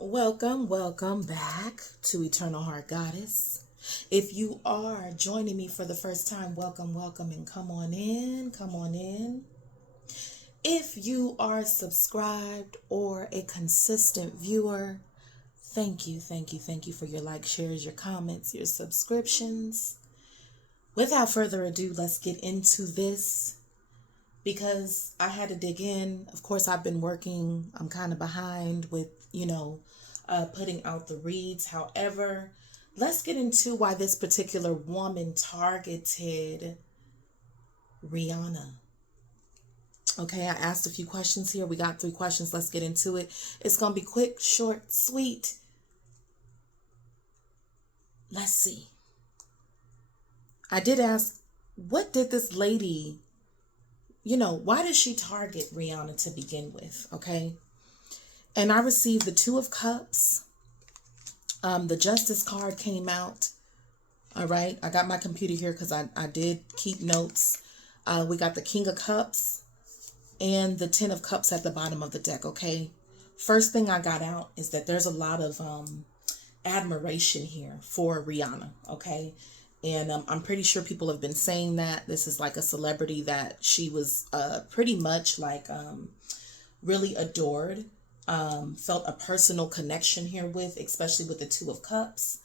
Welcome back to Eternal Heart Goddess. If you are joining me for the first time, welcome, and come on in, come on in. If you are subscribed or a consistent viewer, thank you for your likes, shares, your comments, your subscriptions. Without further ado, let's get into this because I had to dig in. Of course, I've been working. I'm kind of behind with, putting out the reads. However, let's get into why this particular woman targeted Rihanna. Okay, I asked a few questions here. We got 3 questions. Let's get into it. It's going to be quick, short, sweet. Let's see. I did ask, what did this lady, why did she target Rihanna to begin with? Okay. And I received the 2 of Cups. The Justice card came out. All right. I got my computer here because I did keep notes. We got the King of Cups and the 10 of Cups at the bottom of the deck. Okay. First thing I got out is that there's a lot of admiration here for Rihanna. Okay. And I'm pretty sure people have been saying that this is like a celebrity that she was pretty much like really adored. Felt a personal connection here with, especially with the 2 of Cups.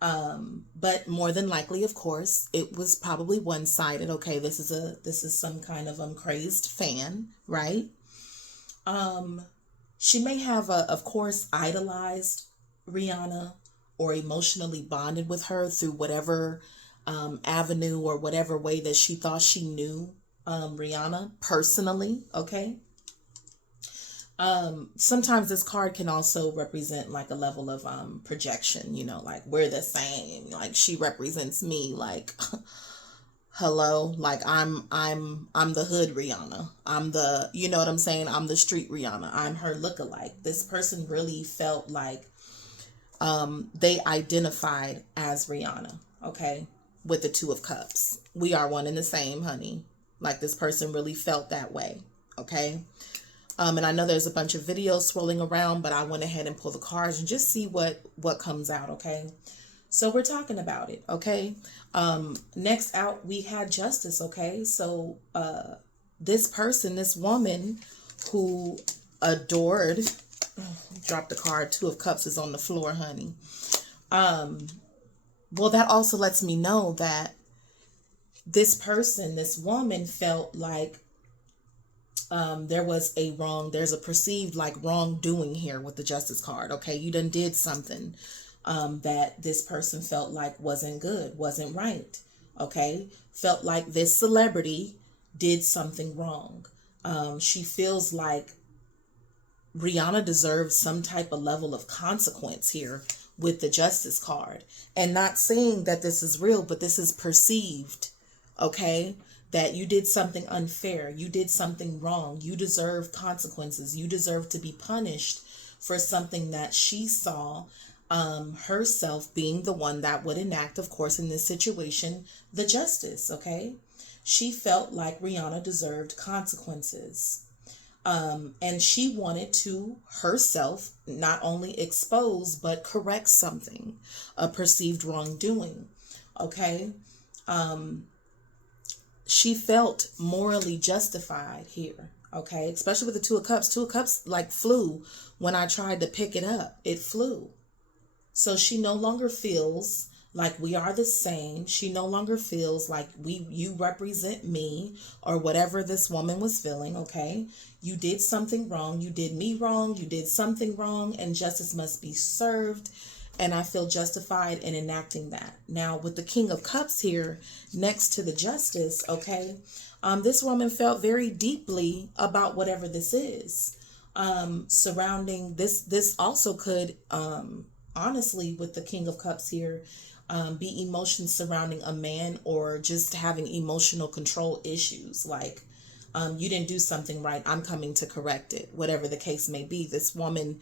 But more than likely, of course, it was probably one-sided. Okay, this is some kind of crazed fan, right? She may have, of course, idolized Rihanna or emotionally bonded with her through whatever avenue or whatever way that she thought she knew Rihanna personally. Okay. Sometimes this card can also represent like a level of projection, like we're the same, like she represents me, like hello, like I'm the hood Rihanna, I'm the, you know what I'm saying, I'm the street Rihanna, I'm her lookalike. This person really felt like they identified as Rihanna. Okay, with the 2 of Cups, we are one and the same, honey. Like this person really felt that way. Okay. And I know there's a bunch of videos swirling around, but I went ahead and pulled the cards and just see what comes out. Okay. So we're talking about it. Okay. Next out, we had Justice. Okay. So, this person, this woman who adored, drop the card, 2 of Cups is on the floor, honey. Well, that also lets me know that this person, this woman felt like there's a perceived like wrongdoing here with the Justice card. Okay, you done did something that this person felt like wasn't good, wasn't right. Okay, felt like this celebrity did something wrong. She feels like Rihanna deserves some type of level of consequence here with the Justice card. And not saying that this is real, but this is perceived. Okay, that you did something unfair, you did something wrong, you deserve consequences, you deserve to be punished for something that she saw herself being the one that would enact, of course, in this situation, the justice. Okay, she felt like Rihanna deserved consequences. And she wanted to herself not only expose but correct something, a perceived wrongdoing. Okay. She felt morally justified here. Okay, especially with the 2 of Cups. 2 of Cups like flew when I tried to pick it up. It flew. So she no longer feels like we are the same. She no longer feels like you represent me or whatever this woman was feeling. Okay, you did something wrong, you did me wrong, you did something wrong, and justice must be served, and I feel justified in enacting that. Now with the King of Cups here next to the Justice, okay, this woman felt very deeply about whatever this is surrounding this also could honestly, with the King of Cups here, be emotions surrounding a man or just having emotional control issues. Like, you didn't do something right, I'm coming to correct it. Whatever the case may be, this woman,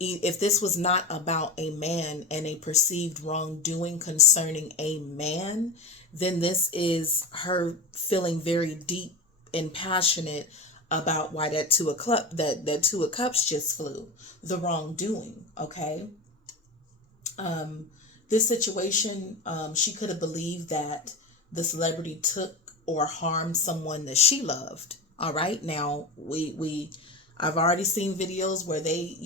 if this was not about a man and a perceived wrongdoing concerning a man, then this is her feeling very deep and passionate about why that two of cups just flew. The wrongdoing, okay? Um, this situation, she could have believed that the celebrity took or harmed someone that she loved. All right. Now I've already seen videos where they,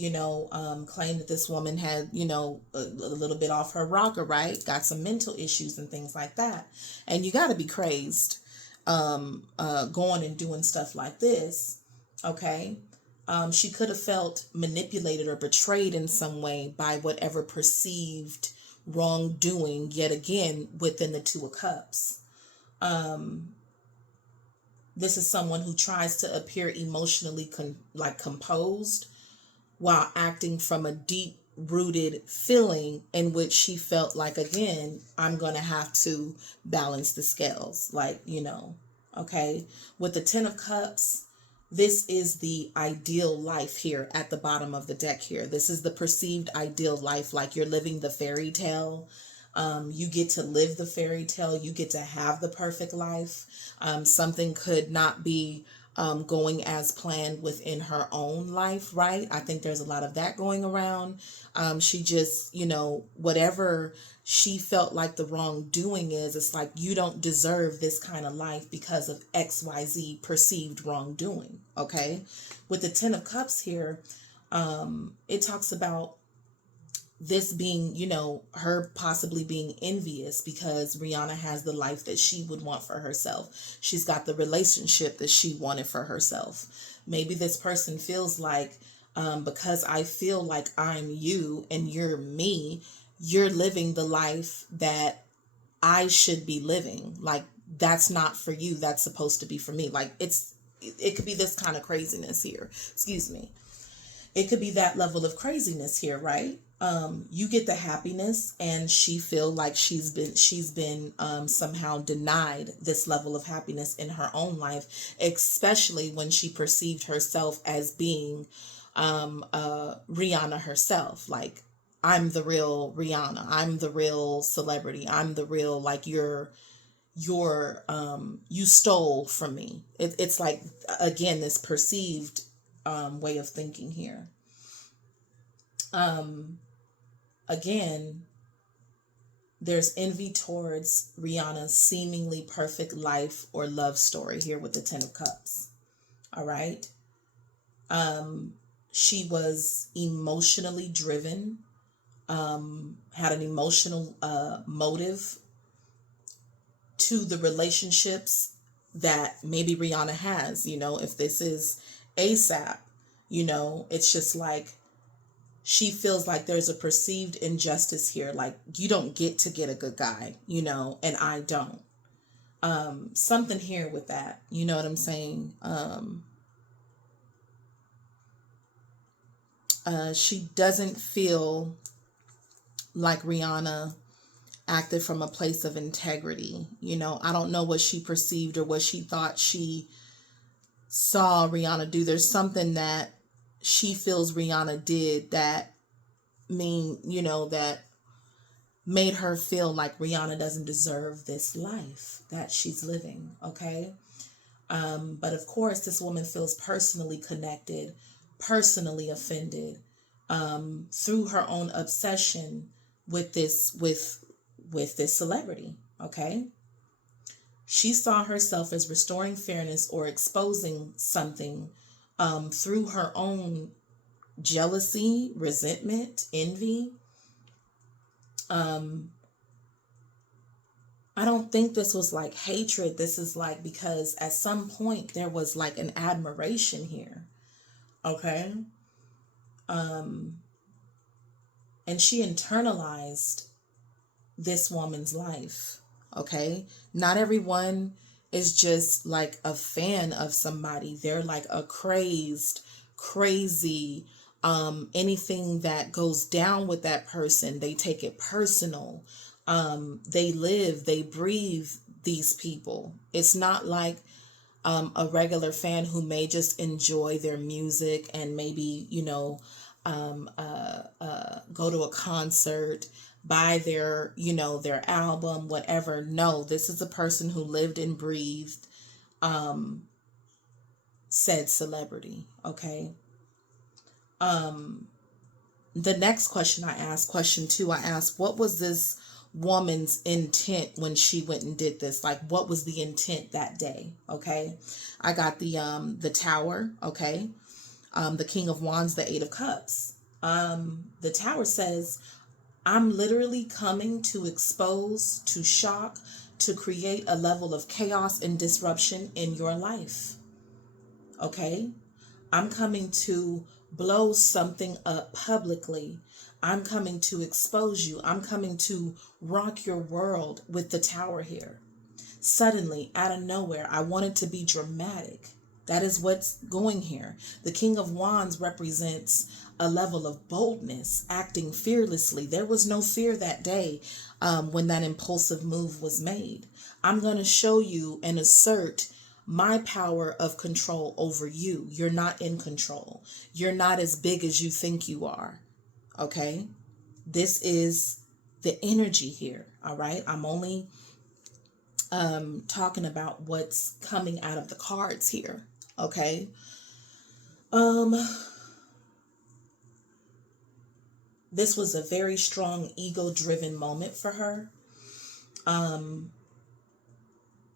claim that this woman had, a little bit off her rocker, right? Got some mental issues and things like that. And you got to be crazed, going and doing stuff like this. Okay. She could have felt manipulated or betrayed in some way by whatever perceived wrongdoing, yet again, within the Two of Cups. This is someone who tries to appear emotionally composed while acting from a deep rooted feeling in which she felt like, again, I'm going to have to balance the scales. Okay. With the Ten of Cups, this is the ideal life here at the bottom of the deck here. This is the perceived ideal life, like you're living the fairy tale. You get to live the fairy tale. You get to have the perfect life. Something could not be going as planned within her own life, right? I think there's a lot of that going around. She just, whatever she felt like the wrongdoing is, it's like, you don't deserve this kind of life because of XYZ perceived wrongdoing, okay? With the Ten of Cups here, it talks about this being, her possibly being envious because Rihanna has the life that she would want for herself. She's got the relationship that she wanted for herself. Maybe this person feels like, because I feel like I'm you and you're me, you're living the life that I should be living. Like, that's not for you. That's supposed to be for me. Like, it could be this kind of craziness here. Excuse me. It could be that level of craziness here, right? You get the happiness, and she feel like she's been somehow denied this level of happiness in her own life, especially when she perceived herself as being Rihanna herself. Like, I'm the real Rihanna. I'm the real celebrity. I'm the real, like, you stole from me. It's like, again, this perceived way of thinking here. Again, there's envy towards Rihanna's seemingly perfect life or love story here with the Ten of Cups. All right. She was emotionally driven, had an emotional motive to the relationships that maybe Rihanna has. If this is ASAP, it's just like, she feels like there's a perceived injustice here. Like, you don't get a good guy, and I don't. Something here with that. You know what I'm saying? She doesn't feel like Rihanna acted from a place of integrity. I don't know what she perceived or what she thought she saw Rihanna do. There's something that she feels Rihanna did that that made her feel like Rihanna doesn't deserve this life that she's living. Okay. But of course, this woman feels personally connected, personally offended, through her own obsession with this celebrity. Okay. She saw herself as restoring fairness or exposing something, through her own jealousy, resentment, envy. I don't think this was like hatred. This is like, because at some point there was like an admiration here. Okay. And she internalized this woman's life. Okay. Not everyone is just like a fan of somebody. They're like a crazy, anything that goes down with that person, they take it personal. They breathe these people. It's not like a regular fan who may just enjoy their music and maybe, go to a concert, buy their album, whatever. No, this is a person who lived and breathed said celebrity. Okay. The next question I asked, question 2, I asked, what was this woman's intent when she went and did this? Like, what was the intent that day? Okay. I got the Tower. Okay. The King of Wands, the Eight of Cups. The Tower says, I'm literally coming to expose, to shock, to create a level of chaos and disruption in your life. Okay? I'm coming to blow something up publicly. I'm coming to expose you. I'm coming to rock your world with the Tower here. Suddenly, out of nowhere, I want it to be dramatic. That is what's going here. The King of Wands represents a level of boldness, acting fearlessly. There was no fear that day when that impulsive move was made. I'm going to show you and assert my power of control over you. You're not in control. You're not as big as you think you are. Okay? This is the energy here. All right? I'm only talking about what's coming out of the cards here. Okay. This was a very strong ego-driven moment for her.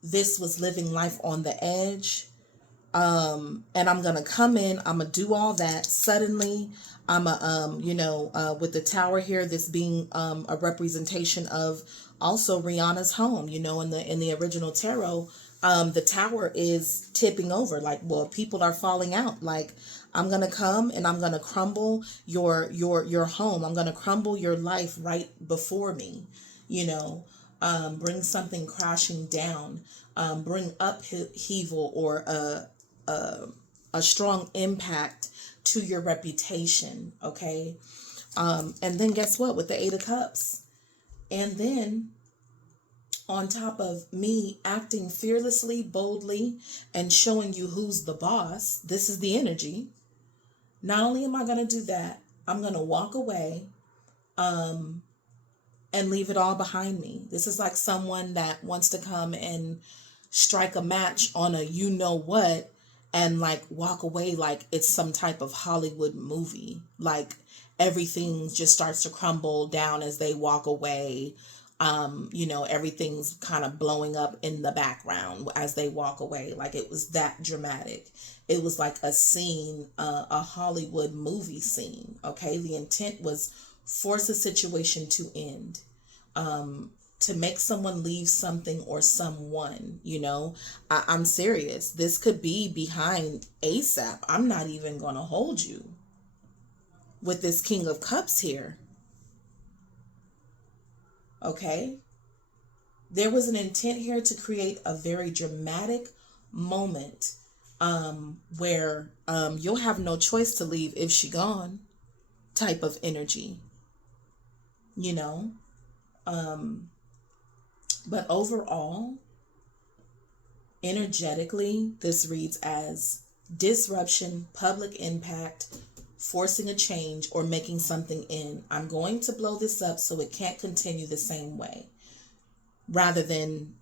This was living life on the edge. And I'm gonna come in, I'm gonna do all that. Suddenly I'm with the Tower here, this being a representation of also Rihanna's home. In the original tarot, the Tower is tipping over, like, well, people are falling out. Like, I'm gonna come and I'm gonna crumble your home. I'm gonna crumble your life right before me. Bring something crashing down, bring upheaval or a strong impact to your reputation. Okay. And then guess what, with the Eight of Cups, and then on top of me acting fearlessly, boldly, and showing you who's the boss, this is the energy. Not only am I going to do that, I'm going to walk away and leave it all behind me. This is like someone that wants to come and strike a match on a you know what and like walk away like it's some type of Hollywood movie. Like everything just starts to crumble down as they walk away. Everything's kind of blowing up in the background as they walk away. Like it was that dramatic. It was like a scene, a Hollywood movie scene. Okay. The intent was force a situation to end, to make someone leave something or someone. I'm serious. This could be behind ASAP. I'm not even going to hold you with this King of Cups here. Okay. There was an intent here to create a very dramatic moment where you'll have no choice to leave if she gone type of energy, but overall, energetically, this reads as disruption, public impact, forcing a change, or making something end. I'm going to blow this up so it can't continue the same way. Rather than,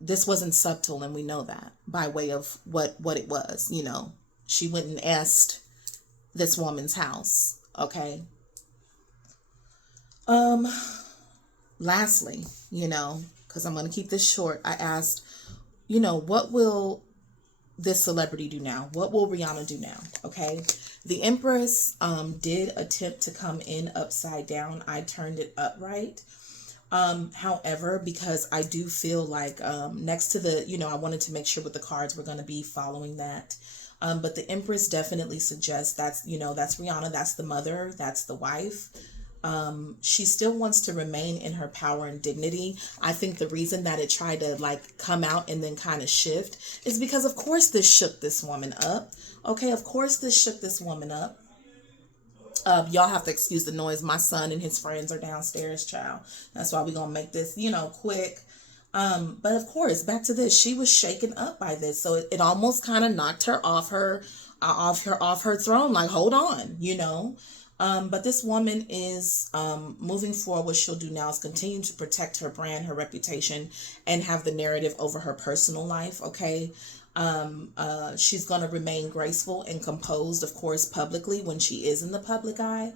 this wasn't subtle, and we know that by way of what it was. She went and asked this woman's house. Okay. Lastly, because I'm going to keep this short, I asked, what will this celebrity do now? What will Rihanna do now? Okay. The Empress did attempt to come in upside down. I turned it upright. However, because I do feel like next to the, I wanted to make sure with the cards we're going to be following that. But the Empress definitely suggests that's Rihanna. That's the mother. That's the wife. She still wants to remain in her power and dignity. I think the reason that it tried to like come out and then kind of shift is because of course this shook this woman up. Okay, of course this shook this woman up. Y'all have to excuse the noise. My son and his friends are downstairs, child. That's why we're gonna make this, quick. But of course, back to this. She was shaken up by this, so it almost kind of knocked her off her throne. Like, hold on, But this woman is moving forward. What she'll do now is continue to protect her brand, her reputation, and have the narrative over her personal life. Okay. She's going to remain graceful and composed, of course, publicly when she is in the public eye.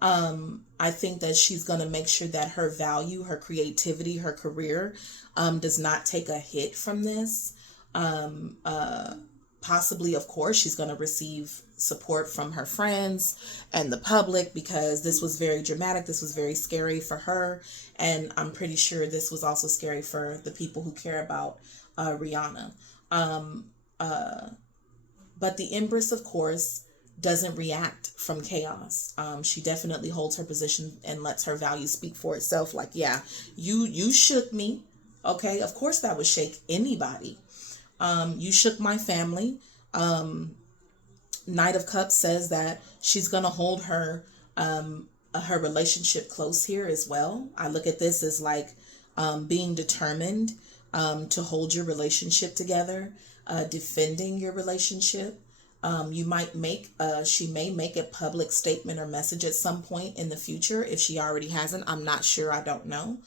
I think that she's going to make sure that her value, her creativity, her career does not take a hit from this. Um, uh, Possibly, of course, she's going to receive support from her friends and the public, because this was very dramatic. This was very scary for her. And I'm pretty sure this was also scary for the people who care about Rihanna. Um, uh, but the Empress, of course, doesn't react from chaos. She definitely holds her position and lets her value speak for itself. Like, yeah, you shook me. Okay, of course that would shake anybody. You shook my family. Knight of Cups says that she's gonna hold her relationship close here as well. I look at this as like being determined to hold your relationship together, defending your relationship. You might make She may make a public statement or message at some point in the future if she already hasn't. I'm not sure. I don't know.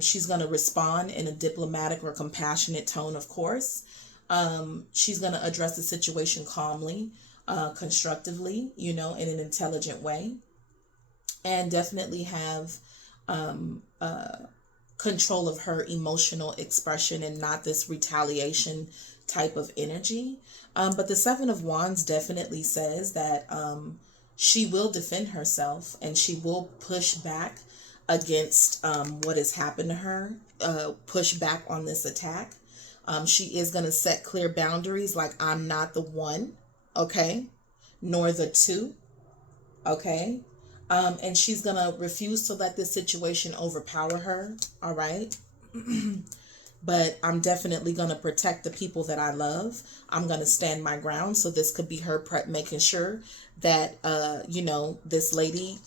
She's going to respond in a diplomatic or compassionate tone, of course. She's going to address the situation calmly, constructively, in an intelligent way, and definitely have um, uh, control of her emotional expression and not this retaliation type of energy. But the Seven of Wands definitely says that she will defend herself and she will push back against what has happened to her, push back on this attack. She is going to set clear boundaries, like, I'm not the one, okay, nor the two, okay. And she's going to refuse to let this situation overpower her, all right. But I'm definitely going to protect the people that I love. I'm going to stand my ground. So this could be her making sure that, this lady,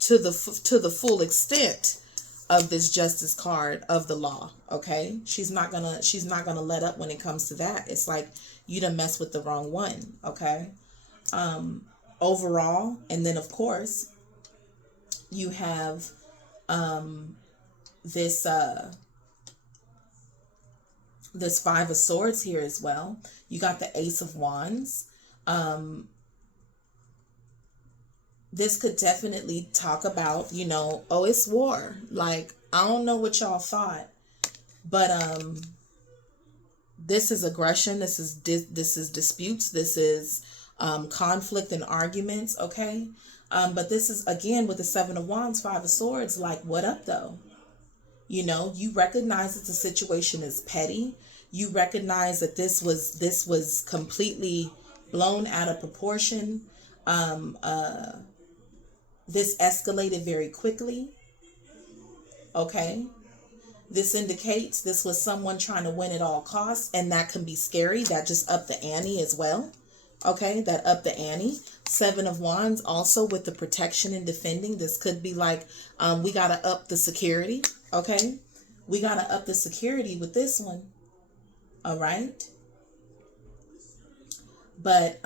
to the full extent of this justice card of the law. Okay. She's not gonna let up when it comes to that. It's like, you done mess with the wrong one. Okay. Overall. And then of course you have, this, this Five of Swords here as well. You got the Ace of Wands. This could definitely talk about, oh, it's war. Like, I don't know what y'all thought, but this is aggression. This is disputes. This is conflict and arguments. Okay, but this is, again, with the Seven of Wands, Five of Swords. Like, what up though? You recognize that the situation is petty. You recognize that this was completely blown out of proportion. This escalated very quickly. Okay. This indicates this was someone trying to win at all costs, and that can be scary. That just upped the ante as well. Okay, that upped the ante. Seven of Wands also with the protection and defending. This could be like, we got to up the security. Okay, we got to up the security with this one. All right. But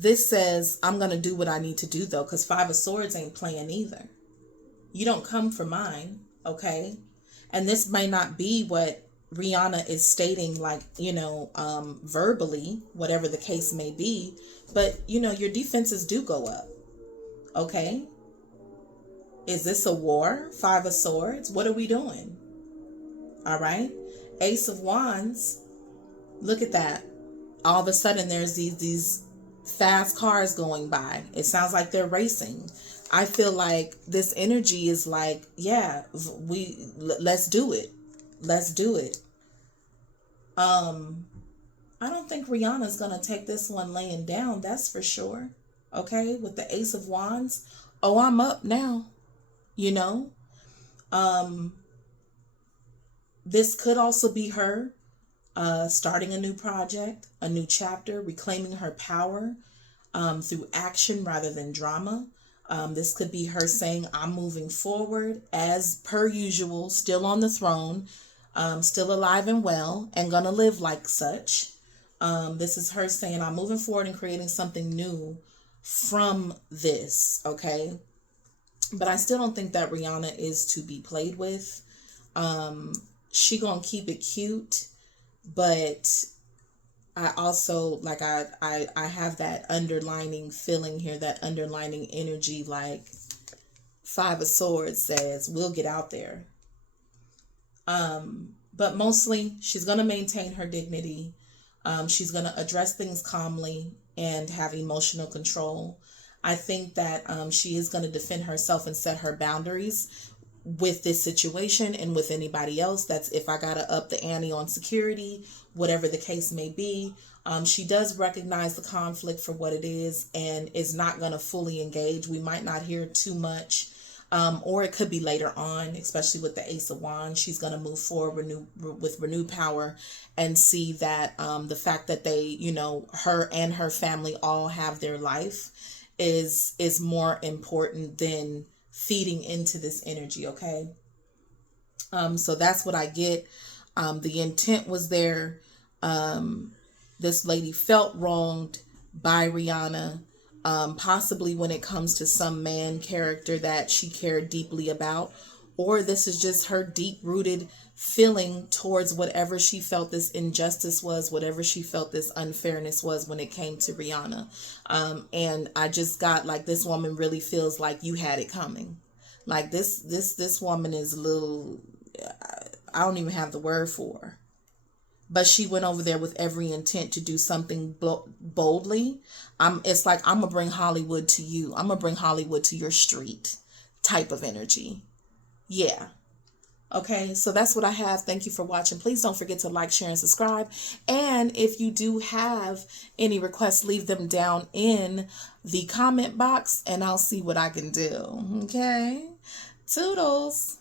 this says, I'm going to do what I need to do, though, because Five of Swords ain't playing either. You don't come for mine, okay? And this may not be what Rihanna is stating, like, verbally, whatever the case may be, but, your defenses do go up, okay? Is this a war? Five of Swords? What are we doing? All right? Ace of Wands. Look at that. All of a sudden, there's these fast cars going by. It sounds like they're racing. I feel like this energy is like, yeah, let's do it. Let's do it. I don't think Rihanna's gonna take this one laying down. That's for sure. Okay, with the Ace of Wands. Oh, I'm up now. This could also be her starting a new project, a new chapter, reclaiming her power through action rather than drama. This could be her saying, I'm moving forward as per usual, still on the throne, still alive and well, and gonna live like such. This is her saying, I'm moving forward and creating something new from this, okay? But I still don't think that Rihanna is to be played with. She gonna keep it cute, but I also like I have that underlining feeling here, that underlining energy, like Five of Swords says, we'll get out there. But mostly she's gonna maintain her dignity. She's gonna address things calmly and have emotional control. I think that she is going to defend herself and set her boundaries with this situation and with anybody else. That's if I gotta up the ante on security, whatever the case may be. She does recognize the conflict for what it is and is not gonna fully engage. We might not hear too much, or it could be later on, especially with the Ace of Wands. She's gonna move forward with renewed power and see that the fact that they, you know, her and her family all have their life is more important than feeding into this energy. Okay. So that's what I get. The intent was there. This lady felt wronged by Rihanna, possibly when it comes to some man character that she cared deeply about, or this is just her deep rooted feeling towards whatever she felt this injustice was, whatever she felt this unfairness was when it came to Rihanna. And I just got like, this woman really feels like you had it coming. Like this woman is a little, I don't even have the word for her. But she went over there with every intent to do something boldly. It's like, I'm gonna bring Hollywood to you. I'm gonna bring Hollywood to your street type of energy. Yeah. Okay, so that's what I have. Thank you for watching. Please don't forget to like, share, and subscribe. And if you do have any requests, leave them down in the comment box and I'll see what I can do. Okay, toodles.